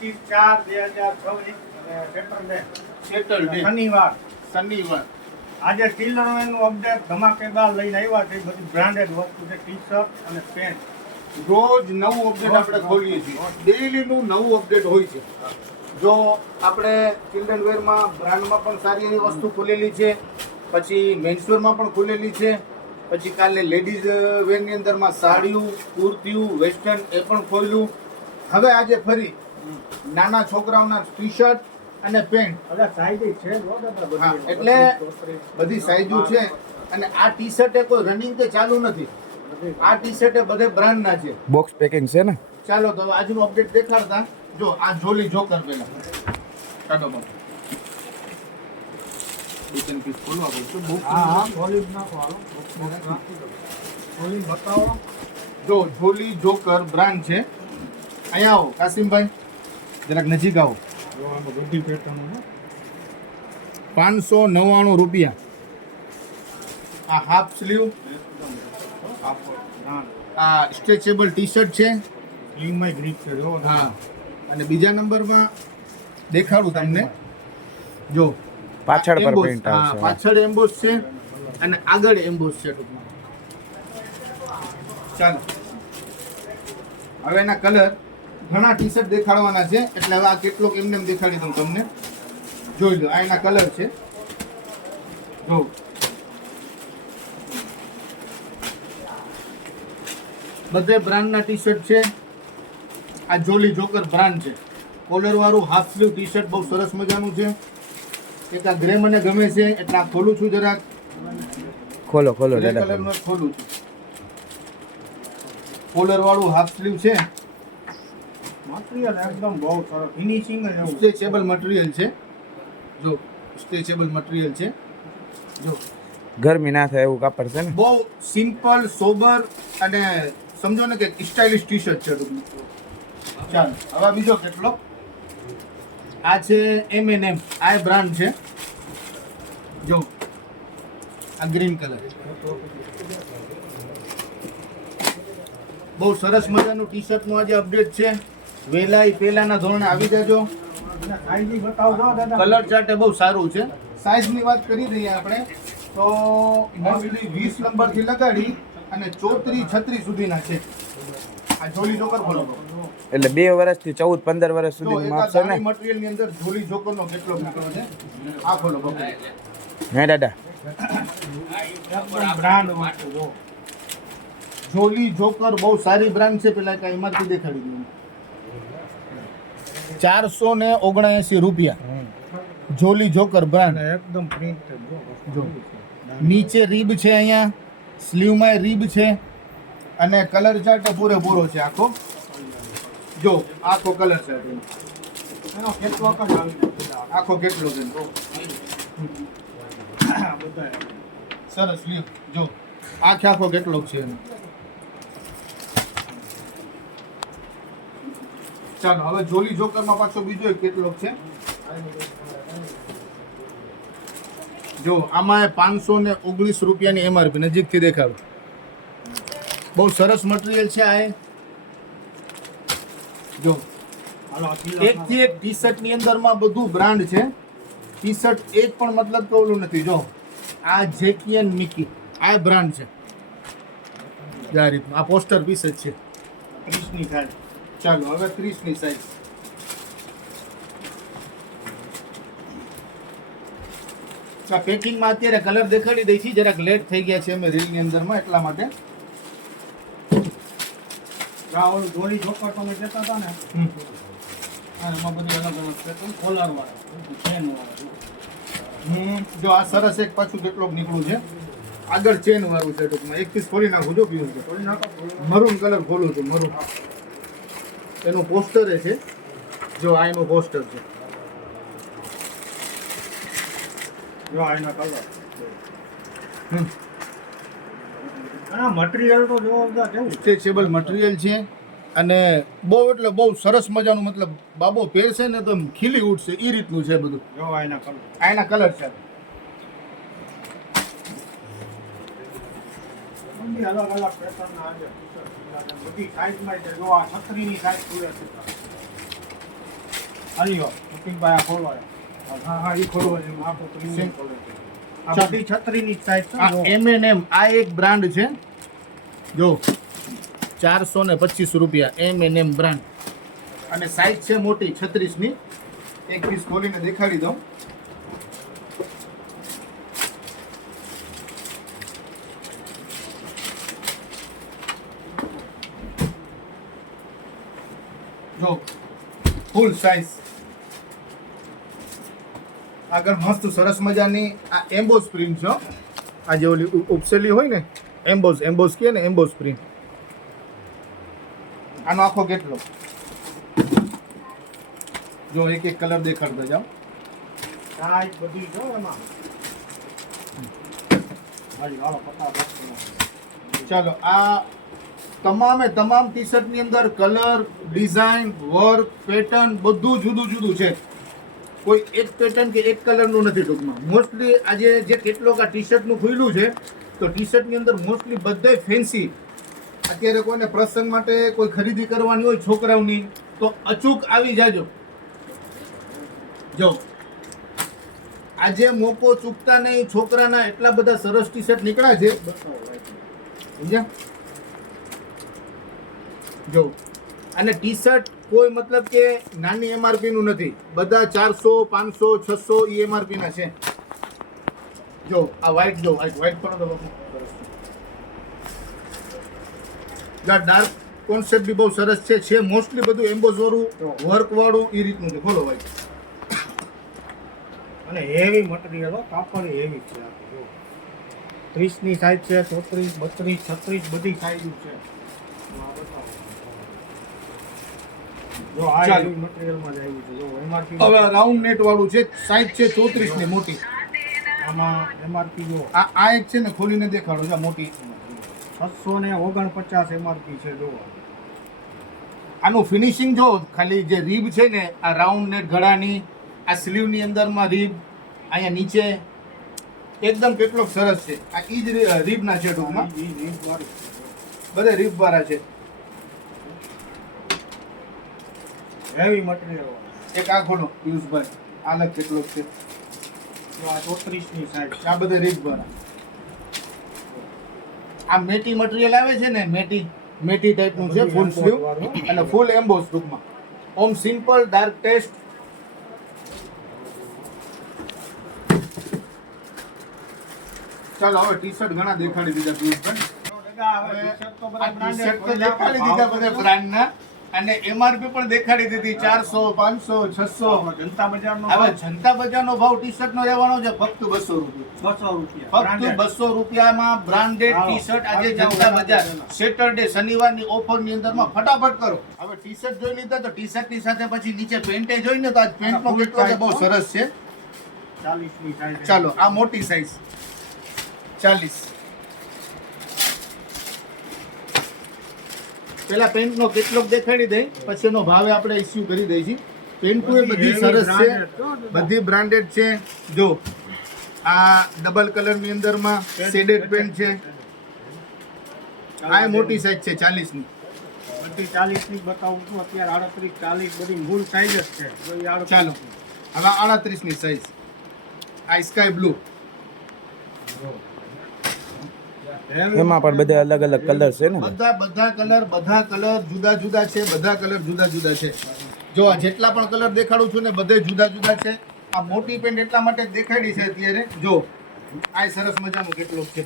25/4/2024 Saturday શનિવાર આજે ટીલરનું update ધમાકેદાર લઈને આવ્યા છે. બધી બ્રાન્ડેડ વસ્તુ છે, ટી શર્ટ અને પેન્ટ. રોજ નવું અપડેટ આપણે ખોલીએ છીએ. ડેઈલીનું નવું અપડેટ હોય છે. જો આપણે ચિલ્ડ્રન વેરમાં બ્રાન્ડમાં પણ સારી એવી વસ્તુ ખોલેલી છે, પછી મેન્સવેરમાં પણ ખોલેલી છે, પછી કાલે લેડીઝ વેરની અંદરમાં સાડીઓ, કુર્તીઓ, વેસ્ટર્ન એ પણ ખોલ્યું. હવે આજે ફરી નાના છોકરાઓના ટી શર્ટ અને પેન્ટ. હા, એટલે બધી સાઈઝો છે. અને આ ટી શર્ટ કોઈ રનિંગ કે ચાલુ નથી. આ ટી શર્ટ બધે બ્રાન્ડના છે. બોક્સ પેકિંગ છે ને. ચાલો તો આજનું અપડેટ દેખાડતા. જો આ જોલી જોકર પેલા કાઢો બાપુ. કિચન પીસ ખોલવા પડશે. બતાવો. જો જોલી જોકર બ્રાન્ડ છે. અહીંયા આવો કાસિમભાઈ, જરાક નજીક આવો. બધી પેટર્ન 599 રૂપિયા. આ હાફ સ્લીવ, આ સ્ટ્રેચેબલ ટી શર્ટ છે. સ્લીમમાં ગ્રીપ છે. જો હા, અને બીજા નંબરમાં દેખાડું તમને. જો પાછળ પર emboss. પ્રિન્ટ હા, આવશે. પાછળ એમ્બોસ છે અને આગળ એમ્બોસ છે ટૂંકમાં. ચાલો હવે એના કલર ઘણા ટી શર્ટ દેખાડવાના છે, એટલે હવે આ કેટલોક એમને એમ દેખાડી દઉં તમને. જોઈ લો, આ એના કલર છે. જો બધે બ્રાન્ડના ટી શર્ટ છે. આ જોલી જોકર બ્રાન્ડ છે. કોલર વાળું હાફ સ્લીવ ટી શર્ટ બહુ સરસ મજાનું છે. એક આ ગ્રે મને ગમે છે, એટલે આ ખોલું છું જરાક. ખોલો ખોલો ગ્રે દાદા. કલરનું એક ખોલું છું. કોલર વાળું હાફ સ્લીવ છે. મટીરિયલ એકદમ બહુ સરસ ફિનિશિંગ જ એવું. સ્ટ્રેચેબલ મટીરિયલ છે. જો સ્ટ્રેચેબલ મટીરિયલ છે. જો ગરમી ના થાય એવું કાપડ છે ને. બહુ સિમ્પલ સોબર અને સમજો ને કે સ્ટાઇલિશ ટી શર્ટ છે ટૂંકમાં. ચાલો હવે બીજો કેટલો. આ છે M&M. આ બ્રાન્ડ છે. જો આ ગ્રીન કલર બહુ સરસ મજાનું ટી શર્ટનું આજે અપડેટ છે. વહેલા પહેલાના ધોરણે આવી જાજો. સાઈઝ બતાવજો દાદા. કલર ચાર્ટ એ બહુ સારું છે. સાઇઝની વાત કરી દઈએ આપણે તો મોસ્ટલી 20 નંબરથી લગાડી અને 34 36 સુધીના છે. આ જોલી જોકર બોલો. એટલે 2 વર્ષથી 14-15 વર્ષ જો સુધી એક માપશે ને. મટીરિયલ ની અંદર જોલી જોકરનો કેટલો નીકળ્યો છે. આ ખોલો બાપુ. હે દાદા. એકદમ બ્રાન્ડ વસ્તુ જો. જોલી જોકર બહુ સારી બ્રાન્ડ છે. પેલા કઈ ઇમારતી દેખાડી દઉં. 479 રૂપિયા. જોલી જોકર બ્રાન્ડ. એકદમ પ્રિન્ટ જો નીચે રીબ છે, અહીંયા સ્લીવમાં રીબ છે અને કલર ચાર્ટ પૂરેપૂરો છે આખો. જો આખો કલર ચાર્ટ એનો કેટલો જ આવી આખો કેટલો છે. બધા સરસ સ્લીવ. જો આખે આખો કેટલો છે એનો. ચાલો હવે જોલી જોકરમાં પાછો બીજો એક કેટલો છે. જો આમાં 519 રૂપિયાની MRP નજીકથી દેખાડો. બહુ સરસ મટીરિયલ છે આ. જો એક થી એક ટી શર્ટ ની અંદરમાં બધું બ્રાન્ડ છે. ટી શર્ટ એક પણ મતલબ તો ઓલું નથી. જો આ જેકી એન્ડ મિકી આ બ્રાન્ડ છે. આ રીતનું આ પોસ્ટર પીસ જ છે. 30 ની થાય. ચાલો હવે 30 ની સાઈઝ. પેકિંગમાં અત્યારે કલર દેખાડી દઈ છે. જરાક લેટ થઈ ગયા છે અમે રીલની અંદરમાં, એટલા માટે. ઓલું જોડી જોકર તમે કહેતા હતા ને, એમાં બધી અલગ અલગ પેટર્ન. કોલર વાળા, ચેન વાળા. જો આ સરસ એક પાછું કેટલોક નીકળું છે. આગળ ચેન વાળું છે ટૂંકમાં. એક પીસ ખોલી નાખું. જો પીવું છે મરૂન કલર ખોલું છું. મરૂન એનું પોસ્ટર છે. જો આ એનું પોસ્ટર છે. જો આના કલર. આ મટીરિયલ તો જોરદાર કેવું છે. સ્ટ્રેચેબલ મટીરિયલ છે અને બહુ એટલે બહુ સરસ મજાનું. મતલબ બાબો પહેરશે ને તો એમ ખીલી ઉઠશે એ રીતનું છે બધું. જો આના કલર. આ એના કલર છે. બધી અલગ અલગ પેટર્નના આજે બધી સાઈઝમાં છે. જો આ 36 ની સાઈઝ પૂરે છે. આલ્યો મુકીનભાઈ આ ખોલો હા હા ઈ ખોલો આ તો પ્રીમિયમ ક્વોલિટી આ બધી છત્રીની સાઈઝ છે આ M&M આ એક બ્રાન્ડ છે જો 425 રૂપિયા M&M બ્રાન્ડ અને સાઈઝ છે મોટી 36 ની એક પીસ ખોલીને દેખાડી દઉં જો ફૂલ સાઈઝ આગળ મસ્ત સરસ મજાની આ એમ્બોસ પ્રિન્ટ છે હો. આ જે ઓલી ઉપસેલી હોય ને એમ્બોસ કહે ને એમ્બોસ પ્રિન્ટ આનો આખો કેટલો જો એક એક કલર દેખાડતો જાઓ સાઈઝ બધી જો એમાં હાલી હાલો ફટાફટ ચાલો આ તમામ ટી શર્ટ ની અંદર કલર ડિઝાઇન વર્ક પેટર્ન બધું જુદું જુદું છે કોઈ એક પેટર્ન કે એક કલરનું નથી ટૂંકમાં મોસ્ટલી આજે જે કેટલોક આ ટી શર્ટનું ખુલ્લું છે તો ટી શર્ટની અંદર મોસ્ટલી બધાય ફેન્સી અત્યારે કોઈને પ્રસંગ માટે કોઈ ખરીદી કરવાની હોય છોકરાઓની તો અચૂક આવી જાજો જો આજે મોકો ચૂકતા નહીં છોકરાના એટલા બધા સરસ ટી શર્ટ નીકળ્યા છે સમજ્યા જો અને ટી શર્ટ કોઈ મતલબ કે નાની એમઆરપી નું નથી બધા 400 500 600 ઈ એમઆરપી ના છે જો આ વ્હાઈટ જો વ્હાઈટ પણ તો ડાર્ક કોન્સેપ્ટ બી બહુ સરસ છે મોસ્ટલી બધું એમ્બોસ વાળું વર્ક વાળું એ રીતનું છે ખોલો ભાઈ અને હેવી મટીરિયલ હો કાપડ હેવી છે આ જો 30 ની સાઈઝ છે 34 32 36 બધી સાઈઝ છે જો આ ચાલો. હેવી મટીરિયલ માં જ આવ્યું છે જો એમઆરપી હવે રાઉન્ડ નેટ વાળું છે સાઈઝ છે 34 ની મોટી આમાં એમઆરપી જો આ એક છે ને ખોલીને દેખાડો છે મોટી 649 એમઆરપી છે જો આનું ફિનિશિંગ જો ખાલી જે રીબ છે ને આ રાઉન્ડ નેટ ગળાની આ સ્લીવ ની અંદરમાં રીબ અહીંયા નીચે એકદમ કેટલોક સરસ છે આ ઈ જ રીબ ના છે ટૂંકમાં બધા રીબ વાળા છે હેવી મટીરિયલ એક આ ખોલો પિયુષભાઈ આલગ કેટલોક છે આ 34 ની સાઈઝ આ બધા રીબ વાળા આ મેટી મટીરિયલ આવે છે ને મેટી ટાઈપનું છે ફૂલ સ્લીવ અને ફૂલ એમ્બોસ ટૂંકમાં ઓમ સિમ્પલ ડાર્ક ટેસ્ટ ચાલો હવે ટી શર્ટ ઘણા દેખાડી દીધા પિયુષભાઈ આ ટી-શર્ટ તો દેખાડી દીધા બધા બ્રાન્ડના અને એમઆરપી પણ દેખાડી દીધી 400 500 600 જનતા બજારનો હવે જનતા બજારનો ભાવ ટી-શર્ટ નો રહેવાનો છે ફક્ત 200 રૂપિયા 200 રૂપિયા ફક્ત 200 રૂપિયામાં બ્રાન્ડેડ ટી-શર્ટ આજે જનતા બજાર સેટરડે શનિવારની ઓફરની અંદરમાં ફટાફટ કરો હવે ટી-શર્ટ જોઈ લીધા તો ટી-શર્ટની સાથે પછી નીચે પેન્ટ જોઈને તો આજ પેન્ટનો કેટલો છે બહુ સરસ છે 40 ની સાઈઝ ચાલો આ મોટી સાઈઝ 40 પેલા પેન્ટનો કેટલોક દેખાડી દઈ પછી એનો ભાવે આપણે ઇસ્યુ કરી દઈ છીએ પેન્ટો એ બધી સરસ છે બધી બ્રાન્ડેડ છે જો આ ડબલ કલરની અંદરમાં શેડેડ પેન્ટ છે આ મોટી સાઈઝ છે 40 ની બધી 40 ની બતાવું છું અત્યારે 38 40 બધી મૂળ સાઈઝ જ છે જો ઈ 38 ચાલો હવે 38 ની સાઈઝ આ સ્કાય બ્લુ એમાં પણ બધા અલગ અલગ કલર છે ને બધા કલર જુદા જુદા છે બધા કલર જુદા જુદા છે જો આ જેટલા પણ કલર દેખાડું છું ને બધે જુદા જુદા છે આ મોટી પેન્ટ એટલા માટે દેખાડી છે અત્યારે જો આ સરસ મજાનું કેટલોક છે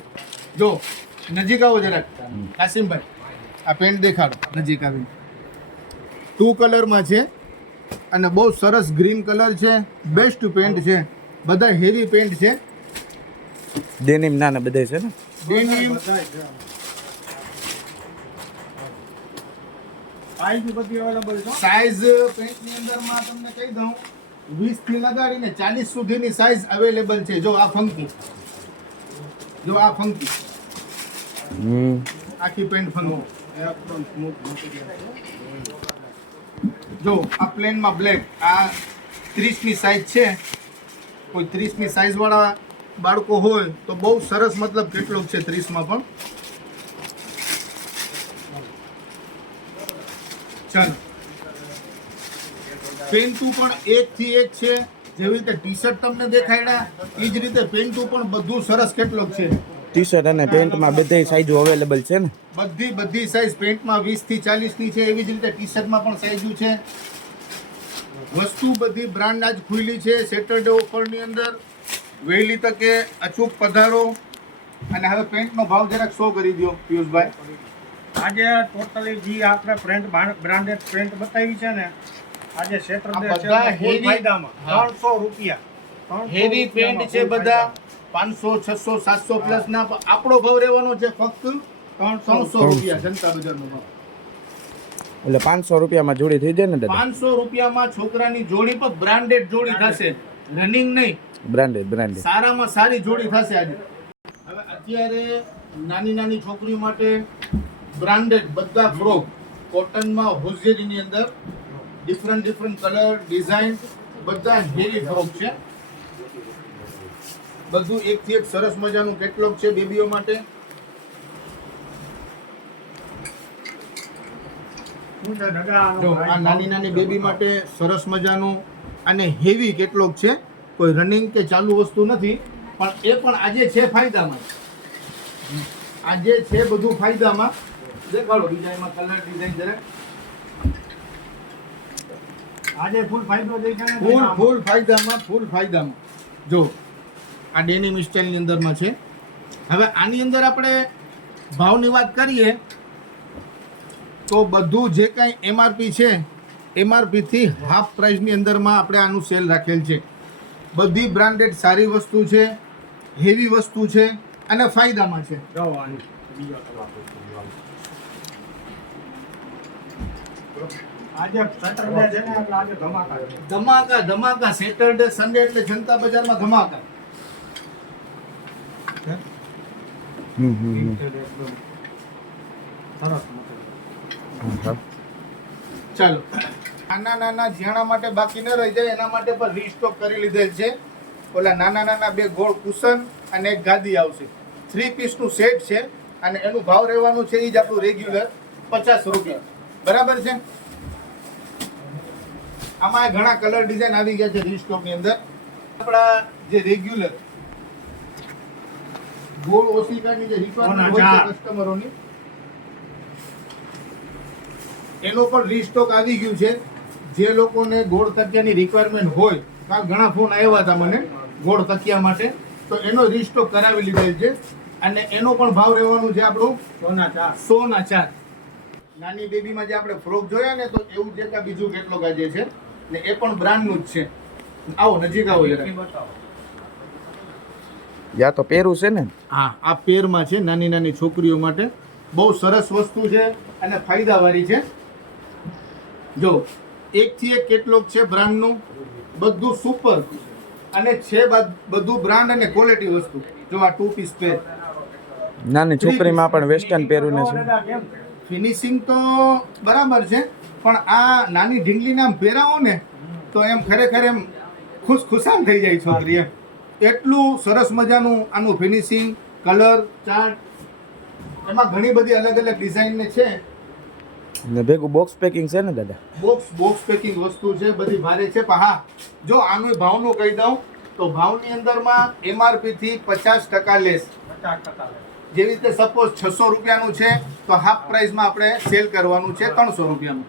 જો નજીક આવો જરાક કાસિમભાઈ આ પેન્ટ દેખાડો નજીક આવીને 2 કલરમાં છે અને બહુ સરસ ગ્રીન કલર છે બેસ્ટ પેન્ટ છે બધા હેવી પેન્ટ છે ડેનિમ ના બધે છે ને ડેનિમ સાઈઝ બધી અવેલેબલ છે સાઈઝ પેન્ટની અંદરમાં તમને કહી દઉં 20 થી લગાડીને 40 સુધીની સાઈઝ અવેલેબલ છે જો આ ફંકી આખી પેન્ટ ફંકી એકદમ સ્મૂથ મટીરિયલ જો આ પ્લેનમાં બ્લેક આ 30 ની સાઈઝ છે કોઈ 30 ની સાઈઝ વાળા બાળકો હોય તો બહુ સરસ મતલબ કેટલોક છે 30 માં પણ ચાલો પેન્ટુ પણ એકથી એક છે. જેવી રીતે ટી શર્ટ તમને દેખાડ્યા એ જ રીતે પેન્ટુ પણ બધું સરસ કેટલોગ છે. ટી શર્ટ અને પેન્ટમાં બધી સાઈઝો અવેલેબલ છે ને? બધી સાઈઝ પેન્ટમાં 20 થી 40 ની છે. એવી જ રીતે ટી શર્ટમાં પણ સાઈઝ છે. વસ્તુ બધી બ્રાન્ડ આજ ખુલ્લી છે સેટરડે ઓફરની અંદર. વહેલી તકે અચૂક પધારો. અને હવે પેન્ટનો ભાવ જરાક શો કરી દો પિયુષભાઈ. આજે ટોટલી જે આપણે બ્રાન્ડેડ પેન્ટ બતાવી છે ને, આજે સેટરડે આ બધા heavy- ફાયદામાં હા. 300 રૂપિયા. હેવી પેન્ટ છે બધા 500 600 700 પ્લસ ના. આપણો ભાવ રહેવાનો છે ફક્ત 300 રૂપિયા જનતા બજારનો ભાવ. એટલે 500 રૂપિયામાં જોડી થઈ જાય ને દાદા? 500 રૂપિયામાં છોકરાની જોડી પર બ્રાન્ડેડ જોડી થશે, રનિંગ નહીં. બ્રાન્ડેડ સારામાં સારી જોડી થશે આજે. હવે અત્યારે નાની છોકરીઓ માટે બ્રાન્ડેડ બધા ફ્રોક કોટનમાં હોઝેરીની અંદર ડિફરન્ટ કલર ડિઝાઇન બધા હેવી ફ્રોક છે. બધું એકથી એક સરસ મજાનું કેટલોગ છે બેબીઓ માટે. જો આ નાની બેબી માટે સરસ મજાનું અને હેવી કેટલોગ છે. કોઈ રનિંગ કે ચાલુ વસ્તુ નથી, પણ એ પણ આજે છે ફાયદામાં. આજે છે બધું ફાયદામાં. દેખાડો ડિઝાઇનમાં કલર ડિઝાઇન જરા. આજે ફૂલ ફાયદો દેખાય ને ફૂલ ફાયદામાં. જો આ ડેનિમ સ્ટાઇલની અંદરમાં છે. હવે આની અંદર આપણે ભાવની વાત કરીએ તો બધું જે કાંઈ એમઆરપી છે એમઆરપી થી હાફ પ્રાઇસની અંદરમાં આપણે આનું સેલ રાખેલ છે. બધી બ્રાન્ડેડ સારી વસ્તુ છે, હેવી વસ્તુ છે અને ફાયદામાં છે. આજે સેટરડે છે ને એટલે આજે ધમાકા છે. ધમાકા સેટરડે સન્ડે એટલે જનતા બજારમાં ધમાકા. ચાલો નાના ઝીણા માટે બાકી ન રહી જાય એના માટે પણ રીસ્ટોક કરી લીધેલ છે. ઓલા નાના બે ગોળ કુશન અને એક ગાદી આવશે. 3 પીસનું સેટ છે અને એનું ભાવ રહેવાનું છે એ જ આપણું રેગ્યુલર 50 રૂપિયા. બરાબર છે. આમાં ઘણા કલર ડિઝાઇન આવી ગયા છે રીસ્ટોકની અંદર. આપણા જે રેગ્યુલર ગોળ ઓસિકાની જે રિક્વાયરમેન્ટ હોય છે કસ્ટમરોની એનો પણ રીસ્ટોક આવી ગયું છે. જે લોકોને ગોળ તકિયાની રિક્વાયરમેન્ટ હોય, કાલ ઘણા ફોન આવ્યા હતા મને ગોળ તકિયા માટે, તો એનો રીસ્ટોક કરાવી લીધેલ છે અને એનો પણ ભાવ રહેવાનું છે આપણું 100 ના 4. નાની બેબીમાં જે આપણે ફ્રોક જોયા ને, તો એવું જ એક બીજું કેટલોગ આજે છે ને એ પણ બ્રાન્ડનું જ છે. આવો નજીક આવો જરા. યા તો પેરું છે ને? હા, આ પેરમાં છે નાની છોકરીઓ માટે. બહુ સરસ વસ્તુ છે અને ફાયદાવાળી છે. જો એકથી એક કેટલોગ છે બ્રાન્ડનું, બધું સુપર અને છે બધું બ્રાન્ડ અને ક્વોલિટી વસ્તુ. જો આ 2 પીસ પેર નાની છોકરીમાં પણ વેસ્ટર્ન પહેરું ને છે. ફિનિશિંગ તો બરાબર છે, પણ આ નાની ઢીંગલીને આમ પહેરાવો ને તો એમ ખરેખર એમ ખુશાલ થઈ જાય છોકરી. એમ એટલું સરસ મજાનું આનું ફિનિશિંગ, કલર ચાર્ટ, એમાં ઘણી બધી અલગ ડિઝાઇન ને છે. ને ભેગું બોક્સ પેકિંગ છે ને દાદા? બોક્સ પેકિંગ વસ્તુ છે, બધી ભારે છે. પણ હા, જો આનું ભાવનું કહી દઉં તો ભાવની અંદરમાં એમઆરપી થી 50% લેસ. 50% જેવી રીતે સપોઝ 600 રૂપિયાનું છે તો હાફ પ્રાઇસમાં આપણે સેલ કરવાનું છે 300 રૂપિયાનું.